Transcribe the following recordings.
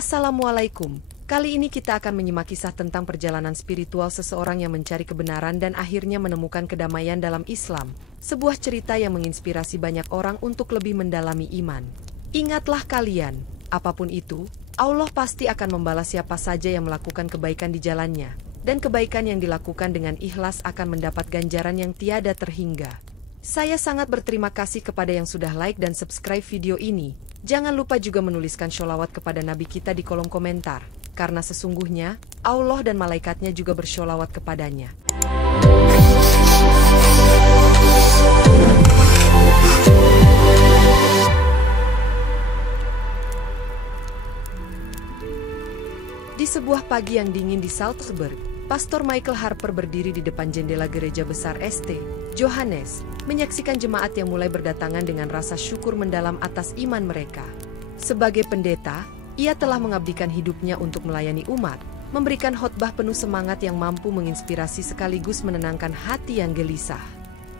Assalamualaikum. Kali ini kita akan menyimak kisah tentang perjalanan spiritual seseorang yang mencari kebenaran dan akhirnya menemukan kedamaian dalam Islam. Sebuah cerita yang menginspirasi banyak orang untuk lebih mendalami iman. Ingatlah kalian, apapun itu, Allah pasti akan membalas siapa saja yang melakukan kebaikan di jalannya. Dan kebaikan yang dilakukan dengan ikhlas akan mendapat ganjaran yang tiada terhingga. Saya sangat berterima kasih kepada yang sudah like dan subscribe video ini. Jangan lupa juga menuliskan sholawat kepada Nabi kita di kolom komentar, karena sesungguhnya Allah dan malaikatnya juga bersholawat kepadanya. Di sebuah pagi yang dingin di Salzburg, Pastor Michael Harper berdiri di depan jendela gereja besar St. Johannes, menyaksikan jemaat yang mulai berdatangan dengan rasa syukur mendalam atas iman mereka. Sebagai pendeta, ia telah mengabdikan hidupnya untuk melayani umat, memberikan khotbah penuh semangat yang mampu menginspirasi sekaligus menenangkan hati yang gelisah.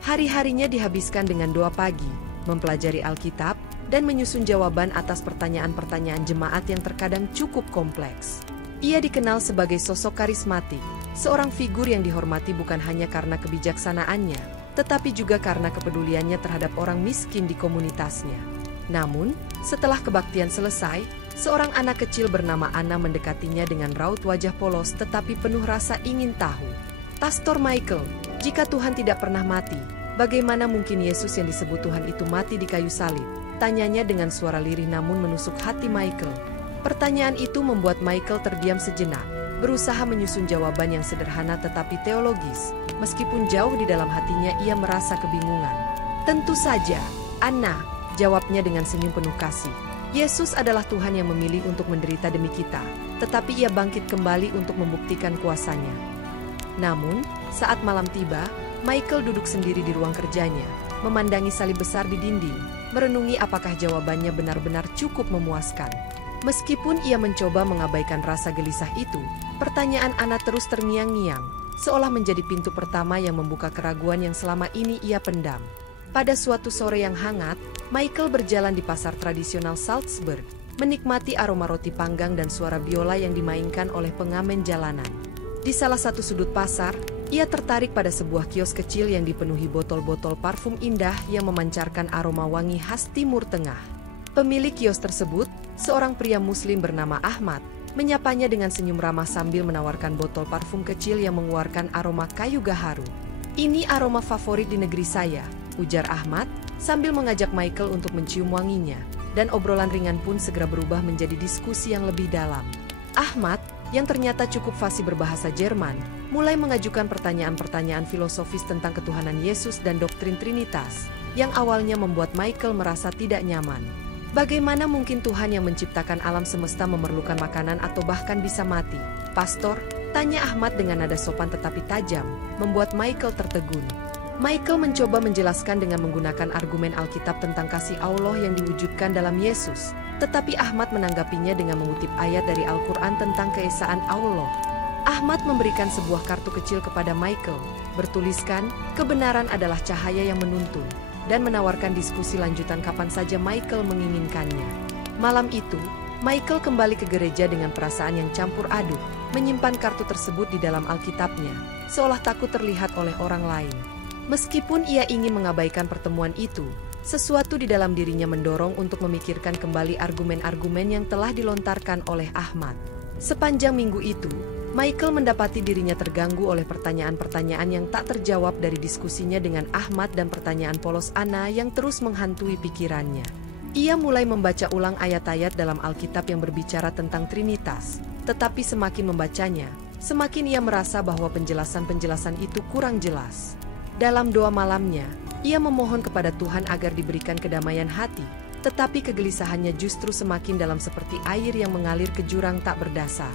Hari-harinya dihabiskan dengan doa pagi, mempelajari Alkitab, dan menyusun jawaban atas pertanyaan-pertanyaan jemaat yang terkadang cukup kompleks. Ia dikenal sebagai sosok karismatik, seorang figur yang dihormati bukan hanya karena kebijaksanaannya, tetapi juga karena kepeduliannya terhadap orang miskin di komunitasnya. Namun, setelah kebaktian selesai, seorang anak kecil bernama Anna mendekatinya dengan raut wajah polos tetapi penuh rasa ingin tahu. "Pastor Michael, jika Tuhan tidak pernah mati, bagaimana mungkin Yesus yang disebut Tuhan itu mati di kayu salib?" Tanyanya dengan suara lirih namun menusuk hati Michael. Pertanyaan itu membuat Michael terdiam sejenak, berusaha menyusun jawaban yang sederhana tetapi teologis. Meskipun jauh di dalam hatinya ia merasa kebingungan. "Tentu saja, Anna," jawabnya dengan senyum penuh kasih. "Yesus adalah Tuhan yang memilih untuk menderita demi kita, tetapi ia bangkit kembali untuk membuktikan kuasanya." Namun, saat malam tiba, Michael duduk sendiri di ruang kerjanya, memandangi salib besar di dinding, merenungi apakah jawabannya benar-benar cukup memuaskan. Meskipun ia mencoba mengabaikan rasa gelisah itu, pertanyaan Anna terus terngiang-ngiang, seolah menjadi pintu pertama yang membuka keraguan yang selama ini ia pendam. Pada suatu sore yang hangat, Michael berjalan di pasar tradisional Salzburg, menikmati aroma roti panggang dan suara biola yang dimainkan oleh pengamen jalanan. Di salah satu sudut pasar, ia tertarik pada sebuah kios kecil yang dipenuhi botol-botol parfum indah yang memancarkan aroma wangi khas Timur Tengah. Pemilik kios tersebut, seorang pria muslim bernama Ahmad, menyapanya dengan senyum ramah sambil menawarkan botol parfum kecil yang mengeluarkan aroma kayu gaharu. "Ini aroma favorit di negeri saya," ujar Ahmad, sambil mengajak Michael untuk mencium wanginya, dan obrolan ringan pun segera berubah menjadi diskusi yang lebih dalam. Ahmad, yang ternyata cukup fasih berbahasa Jerman, mulai mengajukan pertanyaan-pertanyaan filosofis tentang ketuhanan Yesus dan doktrin Trinitas, yang awalnya membuat Michael merasa tidak nyaman. "Bagaimana mungkin Tuhan yang menciptakan alam semesta memerlukan makanan atau bahkan bisa mati, Pastor?" tanya Ahmad dengan nada sopan tetapi tajam, membuat Michael tertegun. Michael mencoba menjelaskan dengan menggunakan argumen Alkitab tentang kasih Allah yang diwujudkan dalam Yesus, tetapi Ahmad menanggapinya dengan mengutip ayat dari Al-Quran tentang keesaan Allah. Ahmad memberikan sebuah kartu kecil kepada Michael, bertuliskan, "Kebenaran adalah cahaya yang menuntun," dan menawarkan diskusi lanjutan kapan saja Michael menginginkannya. Malam itu, Michael kembali ke gereja dengan perasaan yang campur aduk, menyimpan kartu tersebut di dalam Alkitabnya, seolah takut terlihat oleh orang lain. Meskipun ia ingin mengabaikan pertemuan itu, sesuatu di dalam dirinya mendorong untuk memikirkan kembali argumen-argumen yang telah dilontarkan oleh Ahmad. Sepanjang minggu itu, Michael mendapati dirinya terganggu oleh pertanyaan-pertanyaan yang tak terjawab dari diskusinya dengan Ahmad dan pertanyaan polos Anna yang terus menghantui pikirannya. Ia mulai membaca ulang ayat-ayat dalam Alkitab yang berbicara tentang Trinitas, tetapi semakin membacanya, semakin ia merasa bahwa penjelasan-penjelasan itu kurang jelas. Dalam doa malamnya, ia memohon kepada Tuhan agar diberikan kedamaian hati, tetapi kegelisahannya justru semakin dalam seperti air yang mengalir ke jurang tak berdasar.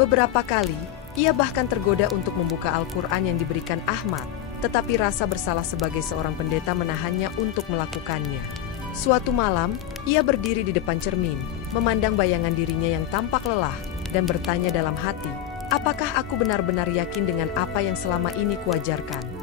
Beberapa kali, ia bahkan tergoda untuk membuka Al-Quran yang diberikan Ahmad, tetapi rasa bersalah sebagai seorang pendeta menahannya untuk melakukannya. Suatu malam, ia berdiri di depan cermin, memandang bayangan dirinya yang tampak lelah, dan bertanya dalam hati, "Apakah aku benar-benar yakin dengan apa yang selama ini kuajarkan?"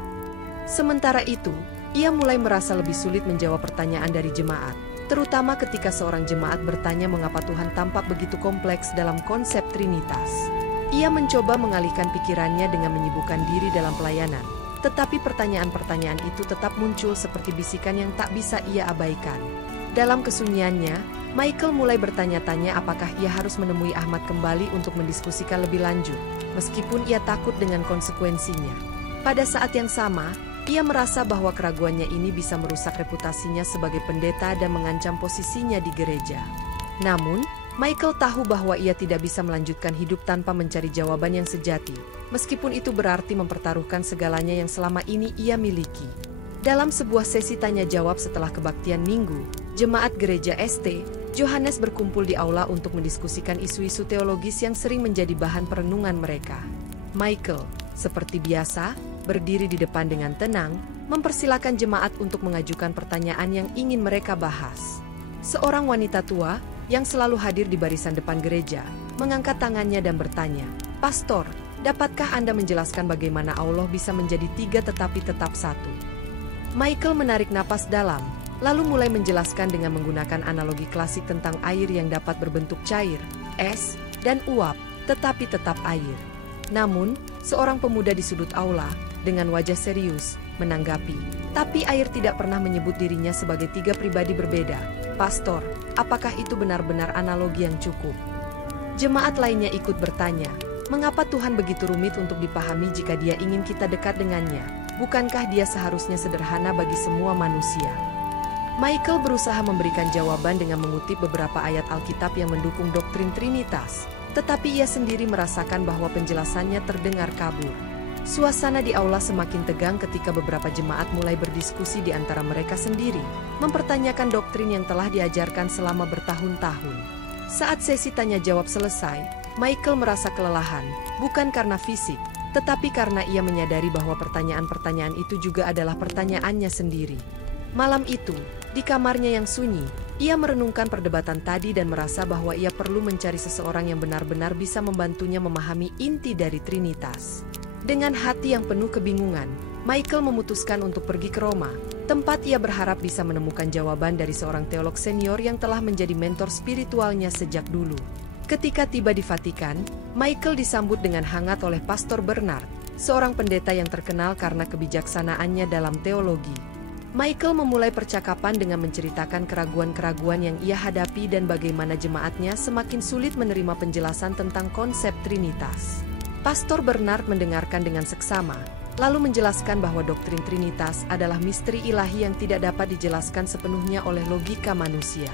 Sementara itu, ia mulai merasa lebih sulit menjawab pertanyaan dari jemaat. terutama ketika seorang jemaat bertanya mengapa Tuhan tampak begitu kompleks dalam konsep Trinitas. Ia mencoba mengalihkan pikirannya dengan menyibukkan diri dalam pelayanan, tetapi pertanyaan-pertanyaan itu tetap muncul seperti bisikan yang tak bisa ia abaikan. Dalam kesunyiannya, Michael mulai bertanya-tanya apakah ia harus menemui Ahmad kembali untuk mendiskusikan lebih lanjut, meskipun ia takut dengan konsekuensinya. Pada saat yang sama, ia merasa bahwa keraguannya ini bisa merusak reputasinya sebagai pendeta dan mengancam posisinya di gereja. Namun, Michael tahu bahwa ia tidak bisa melanjutkan hidup tanpa mencari jawaban yang sejati, meskipun itu berarti mempertaruhkan segalanya yang selama ini ia miliki. Dalam sebuah sesi tanya-jawab setelah kebaktian minggu, jemaat gereja St. Johannes berkumpul di aula untuk mendiskusikan isu-isu teologis yang sering menjadi bahan perenungan mereka. Michael, seperti biasa, berdiri di depan dengan tenang, mempersilakan jemaat untuk mengajukan pertanyaan yang ingin mereka bahas. Seorang wanita tua, yang selalu hadir di barisan depan gereja, mengangkat tangannya dan bertanya, "Pastor, dapatkah Anda menjelaskan bagaimana Allah bisa menjadi tiga tetapi tetap satu?" Michael menarik napas dalam, lalu mulai menjelaskan dengan menggunakan analogi klasik tentang air yang dapat berbentuk cair, es, dan uap, tetapi tetap air. Namun, seorang pemuda di sudut aula, dengan wajah serius, menanggapi, "Tapi air tidak pernah menyebut dirinya sebagai tiga pribadi berbeda. Pastor, apakah itu benar-benar analogi yang cukup?" Jemaat lainnya ikut bertanya, mengapa Tuhan begitu rumit untuk dipahami jika Dia ingin kita dekat dengannya? Bukankah Dia seharusnya sederhana bagi semua manusia? Michael berusaha memberikan jawaban dengan mengutip beberapa ayat Alkitab yang mendukung doktrin Trinitas, tetapi ia sendiri merasakan bahwa penjelasannya terdengar kabur. Suasana di aula semakin tegang ketika beberapa jemaat mulai berdiskusi di antara mereka sendiri, mempertanyakan doktrin yang telah diajarkan selama bertahun-tahun. Saat sesi tanya-jawab selesai, Michael merasa kelelahan, bukan karena fisik, tetapi karena ia menyadari bahwa pertanyaan-pertanyaan itu juga adalah pertanyaannya sendiri. Malam itu, di kamarnya yang sunyi, ia merenungkan perdebatan tadi dan merasa bahwa ia perlu mencari seseorang yang benar-benar bisa membantunya memahami inti dari Trinitas. Dengan hati yang penuh kebingungan, Michael memutuskan untuk pergi ke Roma, tempat ia berharap bisa menemukan jawaban dari seorang teolog senior yang telah menjadi mentor spiritualnya sejak dulu. Ketika tiba di Vatikan, Michael disambut dengan hangat oleh Pastor Bernard, seorang pendeta yang terkenal karena kebijaksanaannya dalam teologi. Michael memulai percakapan dengan menceritakan keraguan-keraguan yang ia hadapi dan bagaimana jemaatnya semakin sulit menerima penjelasan tentang konsep Trinitas. Pastor Bernard mendengarkan dengan seksama, lalu menjelaskan bahwa doktrin Trinitas adalah misteri ilahi yang tidak dapat dijelaskan sepenuhnya oleh logika manusia.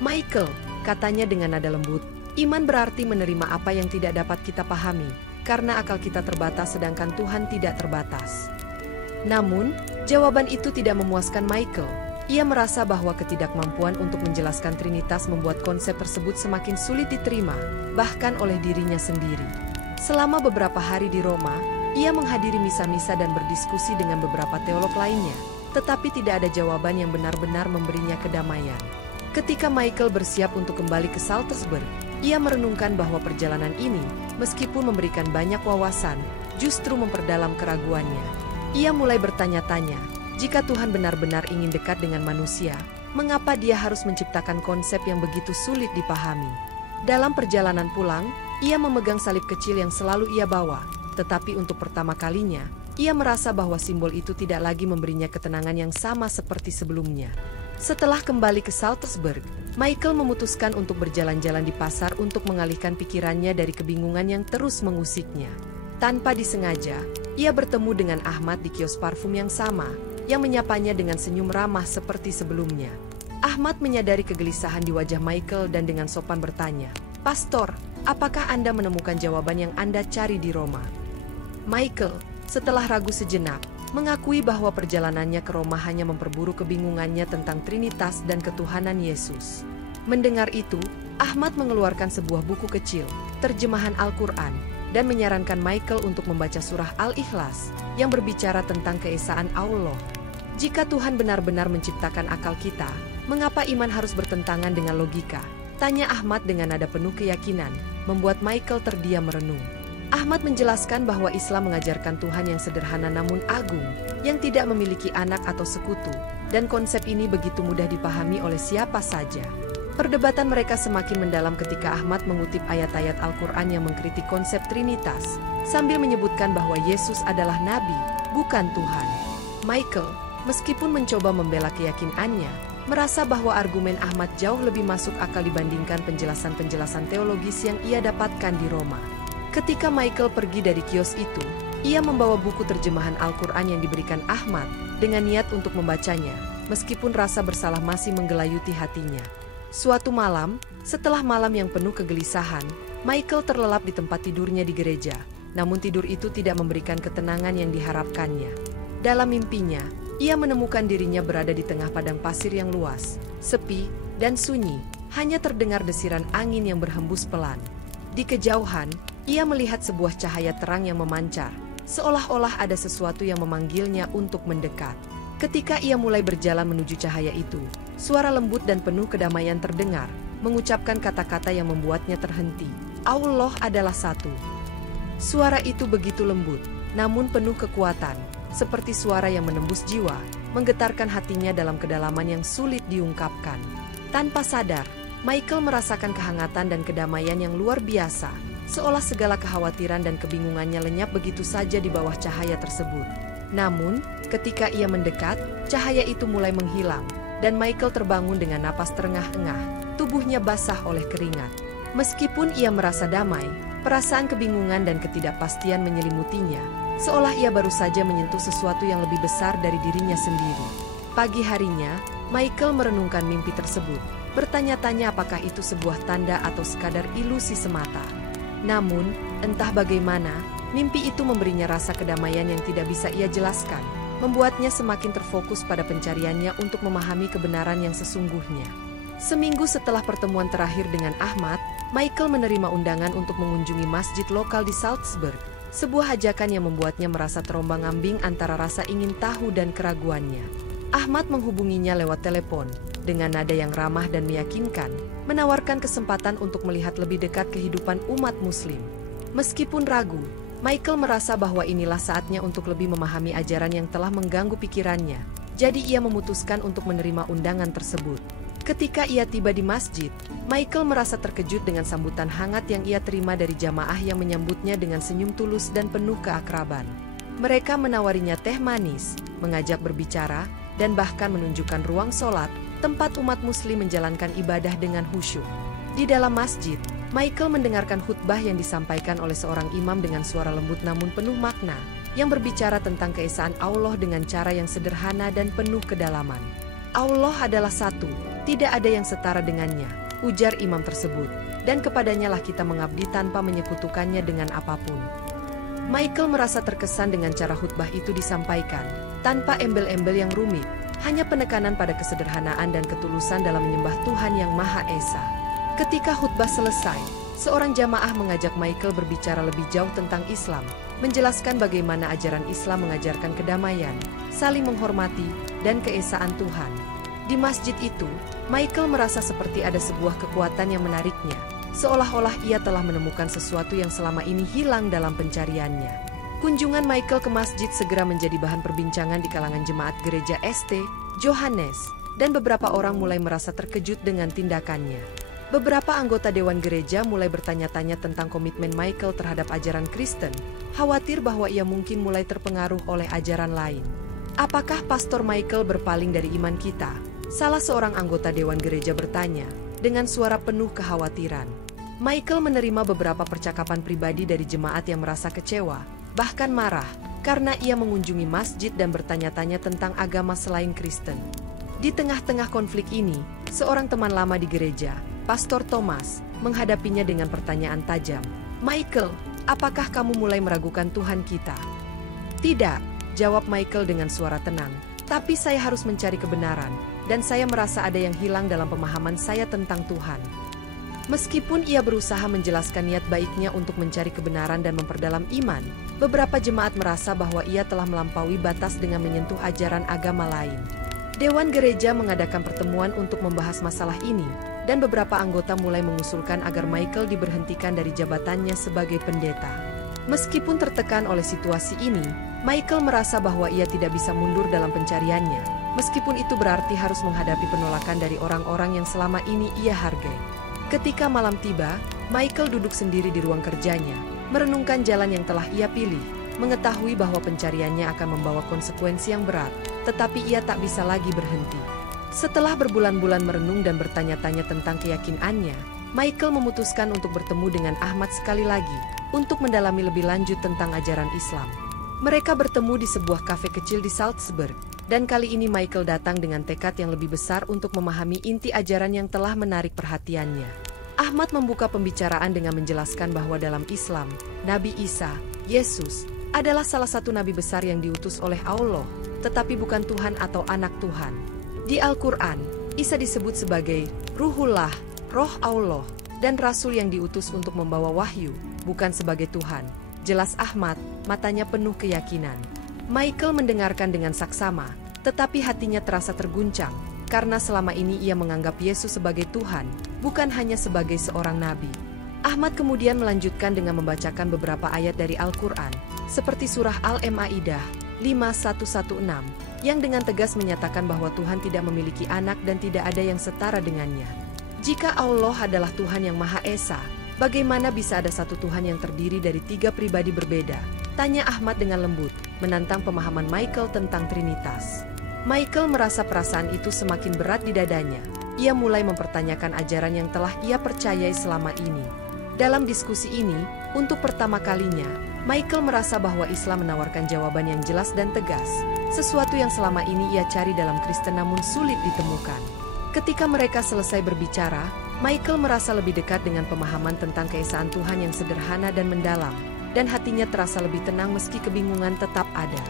"Michael," katanya dengan nada lembut, "iman berarti menerima apa yang tidak dapat kita pahami, karena akal kita terbatas sedangkan Tuhan tidak terbatas." Namun, jawaban itu tidak memuaskan Michael. Ia merasa bahwa ketidakmampuan untuk menjelaskan Trinitas membuat konsep tersebut semakin sulit diterima, bahkan oleh dirinya sendiri. Selama beberapa hari di Roma, ia menghadiri misa-misa dan berdiskusi dengan beberapa teolog lainnya, tetapi tidak ada jawaban yang benar-benar memberinya kedamaian. Ketika Michael bersiap untuk kembali ke Salzburg, ia merenungkan bahwa perjalanan ini, meskipun memberikan banyak wawasan, justru memperdalam keraguannya. Ia mulai bertanya-tanya, jika Tuhan benar-benar ingin dekat dengan manusia, mengapa Dia harus menciptakan konsep yang begitu sulit dipahami? Dalam perjalanan pulang, ia memegang salib kecil yang selalu ia bawa, tetapi untuk pertama kalinya, ia merasa bahwa simbol itu tidak lagi memberinya ketenangan yang sama seperti sebelumnya. Setelah kembali ke Salzburg, Michael memutuskan untuk berjalan-jalan di pasar untuk mengalihkan pikirannya dari kebingungan yang terus mengusiknya. Tanpa disengaja, ia bertemu dengan Ahmad di kios parfum yang sama, yang menyapanya dengan senyum ramah seperti sebelumnya. Ahmad menyadari kegelisahan di wajah Michael dan dengan sopan bertanya, "Pastor, apakah Anda menemukan jawaban yang Anda cari di Roma?" Michael, setelah ragu sejenak, mengakui bahwa perjalanannya ke Roma hanya memperburuk kebingungannya tentang Trinitas dan ketuhanan Yesus. Mendengar itu, Ahmad mengeluarkan sebuah buku kecil, terjemahan Al-Quran, dan menyarankan Michael untuk membaca surah Al-Ikhlas, yang berbicara tentang keesaan Allah. Jika Tuhan benar-benar menciptakan akal kita, mengapa iman harus bertentangan dengan logika? Tanya Ahmad dengan nada penuh keyakinan, membuat Michael terdiam merenung. Ahmad menjelaskan bahwa Islam mengajarkan Tuhan yang sederhana namun agung, yang tidak memiliki anak atau sekutu, dan konsep ini begitu mudah dipahami oleh siapa saja. Perdebatan mereka semakin mendalam ketika Ahmad mengutip ayat-ayat Al-Quran yang mengkritik konsep Trinitas, sambil menyebutkan bahwa Yesus adalah Nabi, bukan Tuhan. Michael, meskipun mencoba membela keyakinannya, merasa bahwa argumen Ahmad jauh lebih masuk akal dibandingkan penjelasan-penjelasan teologis yang ia dapatkan di Roma. Ketika Michael pergi dari kios itu, ia membawa buku terjemahan Al-Quran yang diberikan Ahmad, dengan niat untuk membacanya, meskipun rasa bersalah masih menggelayuti hatinya. Suatu malam, setelah malam yang penuh kegelisahan, Michael terlelap di tempat tidurnya di gereja, namun tidur itu tidak memberikan ketenangan yang diharapkannya. Dalam mimpinya, ia menemukan dirinya berada di tengah padang pasir yang luas, sepi, dan sunyi, hanya terdengar desiran angin yang berhembus pelan. Di kejauhan, ia melihat sebuah cahaya terang yang memancar, seolah-olah ada sesuatu yang memanggilnya untuk mendekat. Ketika ia mulai berjalan menuju cahaya itu, suara lembut dan penuh kedamaian terdengar, mengucapkan kata-kata yang membuatnya terhenti. Allah adalah satu. Suara itu begitu lembut, namun penuh kekuatan, seperti suara yang menembus jiwa, menggetarkan hatinya dalam kedalaman yang sulit diungkapkan. Tanpa sadar, Michael merasakan kehangatan dan kedamaian yang luar biasa, seolah segala kekhawatiran dan kebingungannya lenyap begitu saja di bawah cahaya tersebut. Namun, ketika ia mendekat, cahaya itu mulai menghilang, dan Michael terbangun dengan napas terengah-engah, tubuhnya basah oleh keringat. Meskipun ia merasa damai, perasaan kebingungan dan ketidakpastian menyelimutinya, seolah ia baru saja menyentuh sesuatu yang lebih besar dari dirinya sendiri. Pagi harinya, Michael merenungkan mimpi tersebut, bertanya-tanya apakah itu sebuah tanda atau sekadar ilusi semata. Namun, entah bagaimana, mimpi itu memberinya rasa kedamaian yang tidak bisa ia jelaskan, membuatnya semakin terfokus pada pencariannya untuk memahami kebenaran yang sesungguhnya. Seminggu setelah pertemuan terakhir dengan Ahmad, Michael menerima undangan untuk mengunjungi masjid lokal di Salzburg, sebuah ajakan yang membuatnya merasa terombang-ambing antara rasa ingin tahu dan keraguannya. Ahmad menghubunginya lewat telepon, dengan nada yang ramah dan meyakinkan, menawarkan kesempatan untuk melihat lebih dekat kehidupan umat Muslim. Meskipun ragu, Michael merasa bahwa inilah saatnya untuk lebih memahami ajaran yang telah mengganggu pikirannya, jadi ia memutuskan untuk menerima undangan tersebut. Ketika ia tiba di masjid, Michael merasa terkejut dengan sambutan hangat yang ia terima dari jamaah yang menyambutnya dengan senyum tulus dan penuh keakraban. Mereka menawarinya teh manis, mengajak berbicara, dan bahkan menunjukkan ruang sholat, tempat umat Muslim menjalankan ibadah dengan khusyuk. Di dalam masjid, Michael mendengarkan khutbah yang disampaikan oleh seorang imam dengan suara lembut namun penuh makna, yang berbicara tentang keesaan Allah dengan cara yang sederhana dan penuh kedalaman. Allah adalah satu, tidak ada yang setara dengannya, ujar imam tersebut, dan kepadanya lah kita mengabdi tanpa menyekutukannya dengan apapun. Michael merasa terkesan dengan cara khutbah itu disampaikan, tanpa embel-embel yang rumit, hanya penekanan pada kesederhanaan dan ketulusan dalam menyembah Tuhan yang Maha Esa. Ketika khutbah selesai, seorang jamaah mengajak Michael berbicara lebih jauh tentang Islam, menjelaskan bagaimana ajaran Islam mengajarkan kedamaian, saling menghormati, dan keesaan Tuhan. Di masjid itu, Michael merasa seperti ada sebuah kekuatan yang menariknya, seolah-olah ia telah menemukan sesuatu yang selama ini hilang dalam pencariannya. Kunjungan Michael ke masjid segera menjadi bahan perbincangan di kalangan jemaat gereja St. Johannes, dan beberapa orang mulai merasa terkejut dengan tindakannya. Beberapa anggota dewan gereja mulai bertanya-tanya tentang komitmen Michael terhadap ajaran Kristen, khawatir bahwa ia mungkin mulai terpengaruh oleh ajaran lain. Apakah Pastor Michael berpaling dari iman kita? Salah seorang anggota dewan gereja bertanya, dengan suara penuh kekhawatiran. Michael menerima beberapa percakapan pribadi dari jemaat yang merasa kecewa, bahkan marah, karena ia mengunjungi masjid dan bertanya-tanya tentang agama selain Kristen. Di tengah-tengah konflik ini, seorang teman lama di gereja, Pastor Thomas, menghadapinya dengan pertanyaan tajam. Michael, apakah kamu mulai meragukan Tuhan kita? Tidak, jawab Michael dengan suara tenang. Tapi saya harus mencari kebenaran, dan saya merasa ada yang hilang dalam pemahaman saya tentang Tuhan. Meskipun ia berusaha menjelaskan niat baiknya untuk mencari kebenaran dan memperdalam iman, beberapa jemaat merasa bahwa ia telah melampaui batas dengan menyentuh ajaran agama lain. Dewan gereja mengadakan pertemuan untuk membahas masalah ini, dan beberapa anggota mulai mengusulkan agar Michael diberhentikan dari jabatannya sebagai pendeta. Meskipun tertekan oleh situasi ini, Michael merasa bahwa ia tidak bisa mundur dalam pencariannya, meskipun itu berarti harus menghadapi penolakan dari orang-orang yang selama ini ia hargai. Ketika malam tiba, Michael duduk sendiri di ruang kerjanya, merenungkan jalan yang telah ia pilih, mengetahui bahwa pencariannya akan membawa konsekuensi yang berat, tetapi ia tak bisa lagi berhenti. Setelah berbulan-bulan merenung dan bertanya-tanya tentang keyakinannya, Michael memutuskan untuk bertemu dengan Ahmad sekali lagi, untuk mendalami lebih lanjut tentang ajaran Islam. Mereka bertemu di sebuah kafe kecil di Salzburg, dan kali ini Michael datang dengan tekad yang lebih besar untuk memahami inti ajaran yang telah menarik perhatiannya. Ahmad membuka pembicaraan dengan menjelaskan bahwa dalam Islam, Nabi Isa, Yesus, adalah salah satu nabi besar yang diutus oleh Allah, tetapi bukan Tuhan atau anak Tuhan. Di Al-Quran, Isa disebut sebagai Ruhullah, Roh Allah, dan Rasul yang diutus untuk membawa wahyu, bukan sebagai Tuhan. Jelas Ahmad, matanya penuh keyakinan. Michael mendengarkan dengan saksama, tetapi hatinya terasa terguncang, karena selama ini ia menganggap Yesus sebagai Tuhan, bukan hanya sebagai seorang nabi. Ahmad kemudian melanjutkan dengan membacakan beberapa ayat dari Al-Quran, seperti surah Al-Ma'idah 5116, yang dengan tegas menyatakan bahwa Tuhan tidak memiliki anak dan tidak ada yang setara dengannya. Jika Allah adalah Tuhan yang Maha Esa, bagaimana bisa ada satu Tuhan yang terdiri dari tiga pribadi berbeda? Tanya Ahmad dengan lembut, menantang pemahaman Michael tentang Trinitas. Michael merasa perasaan itu semakin berat di dadanya. Ia mulai mempertanyakan ajaran yang telah ia percayai selama ini. Dalam diskusi ini, untuk pertama kalinya, Michael merasa bahwa Islam menawarkan jawaban yang jelas dan tegas, sesuatu yang selama ini ia cari dalam Kristen namun sulit ditemukan. Ketika mereka selesai berbicara, Michael merasa lebih dekat dengan pemahaman tentang keesaan Tuhan yang sederhana dan mendalam, dan hatinya terasa lebih tenang meski kebingungan tetap ada.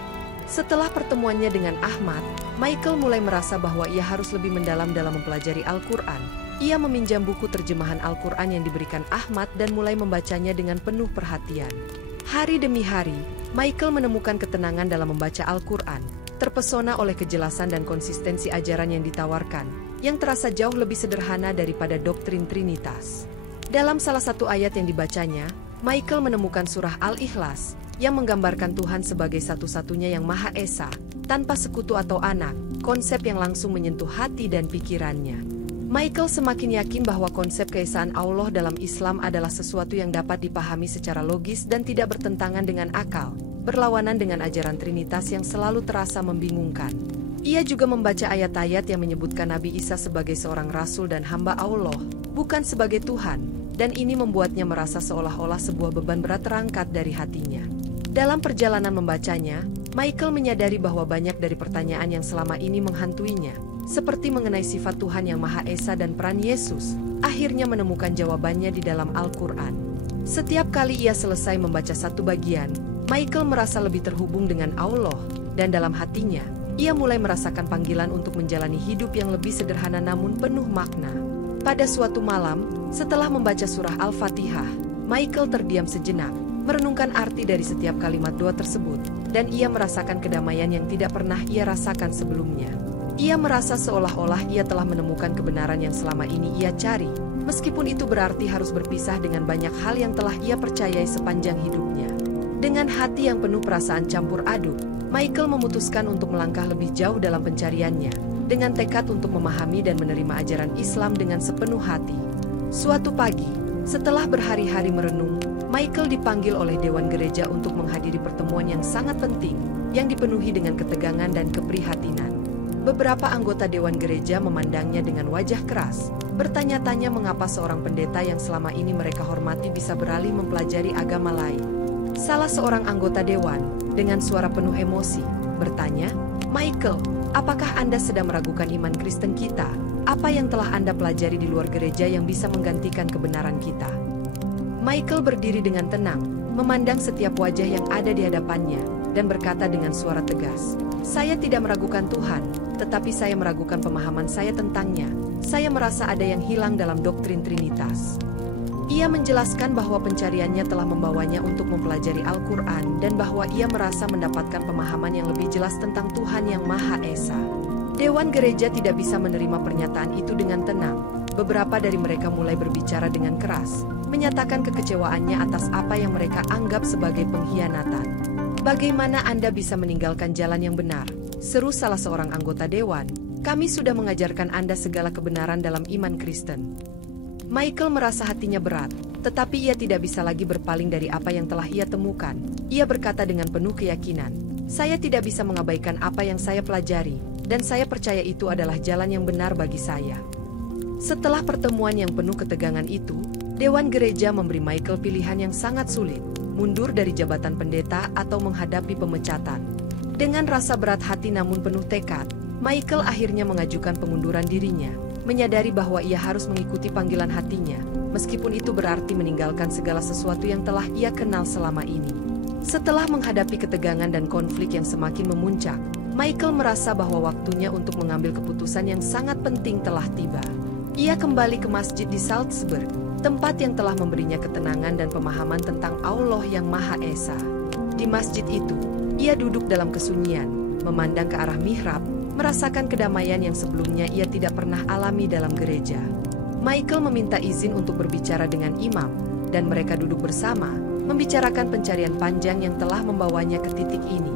Setelah pertemuannya dengan Ahmad, Michael mulai merasa bahwa ia harus lebih mendalam dalam mempelajari Al-Quran. Ia meminjam buku terjemahan Al-Quran yang diberikan Ahmad dan mulai membacanya dengan penuh perhatian. Hari demi hari, Michael menemukan ketenangan dalam membaca Al-Quran, terpesona oleh kejelasan dan konsistensi ajaran yang ditawarkan, yang terasa jauh lebih sederhana daripada doktrin Trinitas. Dalam salah satu ayat yang dibacanya, Michael menemukan surah Al-Ikhlas, yang menggambarkan Tuhan sebagai satu-satunya yang Maha Esa, tanpa sekutu atau anak, konsep yang langsung menyentuh hati dan pikirannya. Michael semakin yakin bahwa konsep keesaan Allah dalam Islam adalah sesuatu yang dapat dipahami secara logis dan tidak bertentangan dengan akal, berlawanan dengan ajaran Trinitas yang selalu terasa membingungkan. Ia juga membaca ayat-ayat yang menyebutkan Nabi Isa sebagai seorang rasul dan hamba Allah, bukan sebagai Tuhan, dan ini membuatnya merasa seolah-olah sebuah beban berat terangkat dari hatinya. Dalam perjalanan membacanya, Michael menyadari bahwa banyak dari pertanyaan yang selama ini menghantuinya, seperti mengenai sifat Tuhan yang Maha Esa dan peran Yesus, akhirnya menemukan jawabannya di dalam Al-Quran. Setiap kali ia selesai membaca satu bagian, Michael merasa lebih terhubung dengan Allah, dan dalam hatinya, ia mulai merasakan panggilan untuk menjalani hidup yang lebih sederhana namun penuh makna. Pada suatu malam, setelah membaca surah Al-Fatihah, Michael terdiam sejenak, merenungkan arti dari setiap kalimat doa tersebut, dan ia merasakan kedamaian yang tidak pernah ia rasakan sebelumnya. Ia merasa seolah-olah ia telah menemukan kebenaran yang selama ini ia cari, meskipun itu berarti harus berpisah dengan banyak hal yang telah ia percayai sepanjang hidupnya. Dengan hati yang penuh perasaan campur aduk, Michael memutuskan untuk melangkah lebih jauh dalam pencariannya, dengan tekad untuk memahami dan menerima ajaran Islam dengan sepenuh hati. Suatu pagi, setelah berhari-hari merenung, Michael dipanggil oleh Dewan Gereja untuk menghadiri pertemuan yang sangat penting, yang dipenuhi dengan ketegangan dan keprihatinan. Beberapa anggota Dewan Gereja memandangnya dengan wajah keras, bertanya-tanya mengapa seorang pendeta yang selama ini mereka hormati bisa beralih mempelajari agama lain. Salah seorang anggota Dewan, dengan suara penuh emosi, bertanya, "Michael, apakah Anda sedang meragukan iman Kristen kita? Apa yang telah Anda pelajari di luar gereja yang bisa menggantikan kebenaran kita?" Michael berdiri dengan tenang, memandang setiap wajah yang ada di hadapannya, dan berkata dengan suara tegas, "Saya tidak meragukan Tuhan, tetapi saya meragukan pemahaman saya tentangnya. Saya merasa ada yang hilang dalam doktrin Trinitas." Ia menjelaskan bahwa pencariannya telah membawanya untuk mempelajari Al-Quran dan bahwa ia merasa mendapatkan pemahaman yang lebih jelas tentang Tuhan yang Maha Esa. Dewan Gereja tidak bisa menerima pernyataan itu dengan tenang. Beberapa dari mereka mulai berbicara dengan keras, menyatakan kekecewaannya atas apa yang mereka anggap sebagai pengkhianatan. "Bagaimana Anda bisa meninggalkan jalan yang benar, seru salah seorang anggota dewan. Kami sudah mengajarkan Anda segala kebenaran dalam iman Kristen. Michael merasa hatinya berat, tetapi ia tidak bisa lagi berpaling dari apa yang telah ia temukan. Ia berkata dengan penuh keyakinan, "Saya tidak bisa mengabaikan apa yang saya pelajari, dan saya percaya itu adalah jalan yang benar bagi saya." Setelah pertemuan yang penuh ketegangan itu, Dewan Gereja memberi Michael pilihan yang sangat sulit, mundur dari jabatan pendeta atau menghadapi pemecatan. Dengan rasa berat hati namun penuh tekad, Michael akhirnya mengajukan pengunduran dirinya, menyadari bahwa ia harus mengikuti panggilan hatinya, meskipun itu berarti meninggalkan segala sesuatu yang telah ia kenal selama ini. Setelah menghadapi ketegangan dan konflik yang semakin memuncak, Michael merasa bahwa waktunya untuk mengambil keputusan yang sangat penting telah tiba. Ia kembali ke masjid di Salzburg, tempat yang telah memberinya ketenangan dan pemahaman tentang Allah yang Maha Esa. Di masjid itu, ia duduk dalam kesunyian, memandang ke arah mihrab, merasakan kedamaian yang sebelumnya ia tidak pernah alami dalam gereja. Michael meminta izin untuk berbicara dengan imam, dan mereka duduk bersama, membicarakan pencarian panjang yang telah membawanya ke titik ini.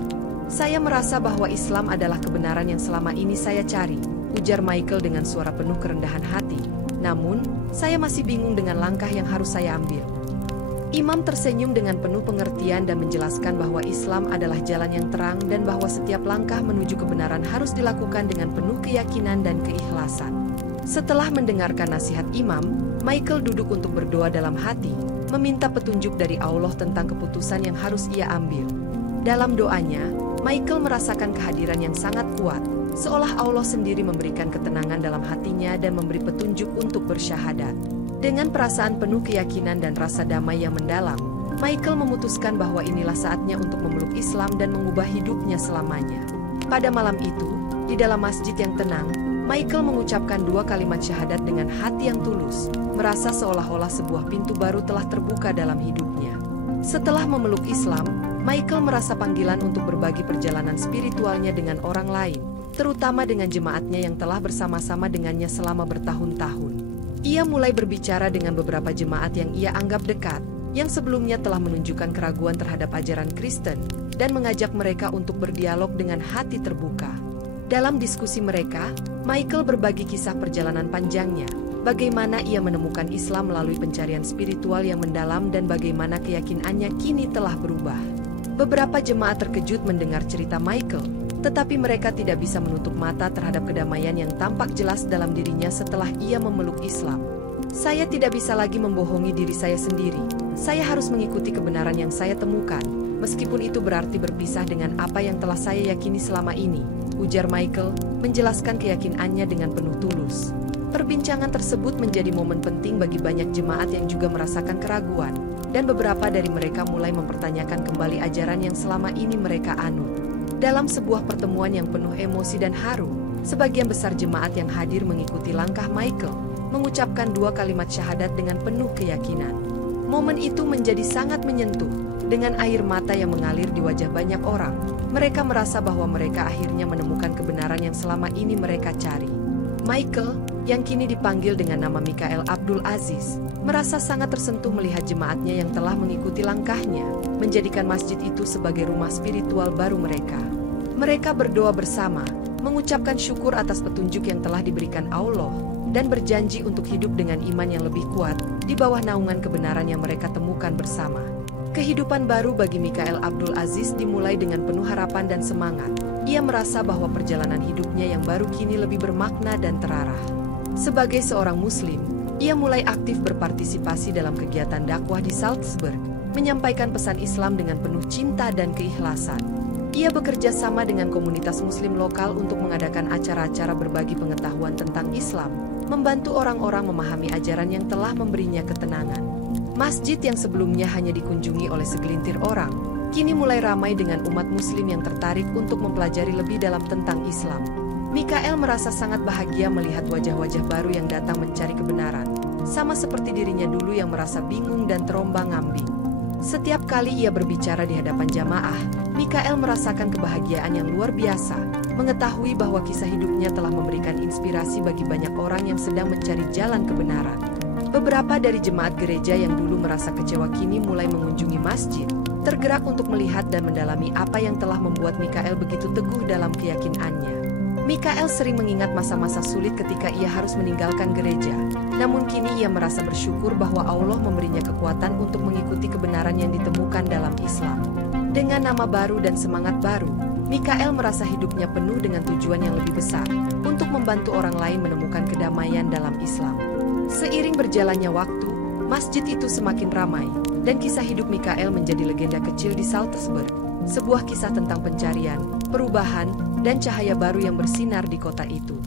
"Saya merasa bahwa Islam adalah kebenaran yang selama ini saya cari," ujar Michael dengan suara penuh kerendahan hati. "Namun, saya masih bingung dengan langkah yang harus saya ambil." Imam tersenyum dengan penuh pengertian dan menjelaskan bahwa Islam adalah jalan yang terang dan bahwa setiap langkah menuju kebenaran harus dilakukan dengan penuh keyakinan dan keikhlasan. Setelah mendengarkan nasihat imam, Michael duduk untuk berdoa dalam hati, meminta petunjuk dari Allah tentang keputusan yang harus ia ambil. Dalam doanya, Michael merasakan kehadiran yang sangat kuat, seolah Allah sendiri memberikan ketenangan dalam hatinya dan memberi petunjuk untuk bersyahadat. Dengan perasaan penuh keyakinan dan rasa damai yang mendalam, Michael memutuskan bahwa inilah saatnya untuk memeluk Islam dan mengubah hidupnya selamanya. Pada malam itu, di dalam masjid yang tenang, Michael mengucapkan 2 kalimat syahadat dengan hati yang tulus, merasa seolah-olah sebuah pintu baru telah terbuka dalam hidupnya. Setelah memeluk Islam, Michael merasa panggilan untuk berbagi perjalanan spiritualnya dengan orang lain, terutama dengan jemaatnya yang telah bersama-sama dengannya selama bertahun-tahun. Ia mulai berbicara dengan beberapa jemaat yang ia anggap dekat, yang sebelumnya telah menunjukkan keraguan terhadap ajaran Kristen, dan mengajak mereka untuk berdialog dengan hati terbuka. Dalam diskusi mereka, Michael berbagi kisah perjalanan panjangnya, bagaimana ia menemukan Islam melalui pencarian spiritual yang mendalam dan bagaimana keyakinannya kini telah berubah. Beberapa jemaat terkejut mendengar cerita Michael, tetapi mereka tidak bisa menutup mata terhadap kedamaian yang tampak jelas dalam dirinya setelah ia memeluk Islam. "Saya tidak bisa lagi membohongi diri saya sendiri. Saya harus mengikuti kebenaran yang saya temukan, meskipun itu berarti berpisah dengan apa yang telah saya yakini selama ini," ujar Michael, menjelaskan keyakinannya dengan penuh tulus. Perbincangan tersebut menjadi momen penting bagi banyak jemaat yang juga merasakan keraguan, dan beberapa dari mereka mulai mempertanyakan kembali ajaran yang selama ini mereka anut. Dalam sebuah pertemuan yang penuh emosi dan haru, sebagian besar jemaat yang hadir mengikuti langkah Michael, mengucapkan 2 kalimat syahadat dengan penuh keyakinan. Momen itu menjadi sangat menyentuh, dengan air mata yang mengalir di wajah banyak orang. Mereka merasa bahwa mereka akhirnya menemukan kebenaran yang selama ini mereka cari. Michael, yang kini dipanggil dengan nama Mikael Abdul Aziz, merasa sangat tersentuh melihat jemaatnya yang telah mengikuti langkahnya, menjadikan masjid itu sebagai rumah spiritual baru mereka. Mereka berdoa bersama, mengucapkan syukur atas petunjuk yang telah diberikan Allah, dan berjanji untuk hidup dengan iman yang lebih kuat, di bawah naungan kebenaran yang mereka temukan bersama. Kehidupan baru bagi Mikael Abdul Aziz dimulai dengan penuh harapan dan semangat. Ia merasa bahwa perjalanan hidupnya yang baru kini lebih bermakna dan terarah. Sebagai seorang Muslim, ia mulai aktif berpartisipasi dalam kegiatan dakwah di Salzburg, menyampaikan pesan Islam dengan penuh cinta dan keikhlasan. Ia bekerja sama dengan komunitas Muslim lokal untuk mengadakan acara-acara berbagi pengetahuan tentang Islam, membantu orang-orang memahami ajaran yang telah memberinya ketenangan. Masjid yang sebelumnya hanya dikunjungi oleh segelintir orang, kini mulai ramai dengan umat Muslim yang tertarik untuk mempelajari lebih dalam tentang Islam. Mikael merasa sangat bahagia melihat wajah-wajah baru yang datang mencari kebenaran, sama seperti dirinya dulu yang merasa bingung dan terombang-ambing. Setiap kali ia berbicara di hadapan jamaah, Mikael merasakan kebahagiaan yang luar biasa, mengetahui bahwa kisah hidupnya telah memberikan inspirasi bagi banyak orang yang sedang mencari jalan kebenaran. Beberapa dari jemaat gereja yang dulu merasa kecewa kini mulai mengunjungi masjid, tergerak untuk melihat dan mendalami apa yang telah membuat Mikael begitu teguh dalam keyakinannya. Mikael sering mengingat masa-masa sulit ketika ia harus meninggalkan gereja, namun kini ia merasa bersyukur bahwa Allah memberinya kekuatan untuk mengikuti kebenaran yang ditemukan dalam Islam. Dengan nama baru dan semangat baru, Mikael merasa hidupnya penuh dengan tujuan yang lebih besar, untuk membantu orang lain menemukan kedamaian dalam Islam. Seiring berjalannya waktu, masjid itu semakin ramai, dan kisah hidup Mikael menjadi legenda kecil di Salzburg, sebuah kisah tentang pencarian, perubahan, dan cahaya baru yang bersinar di kota itu.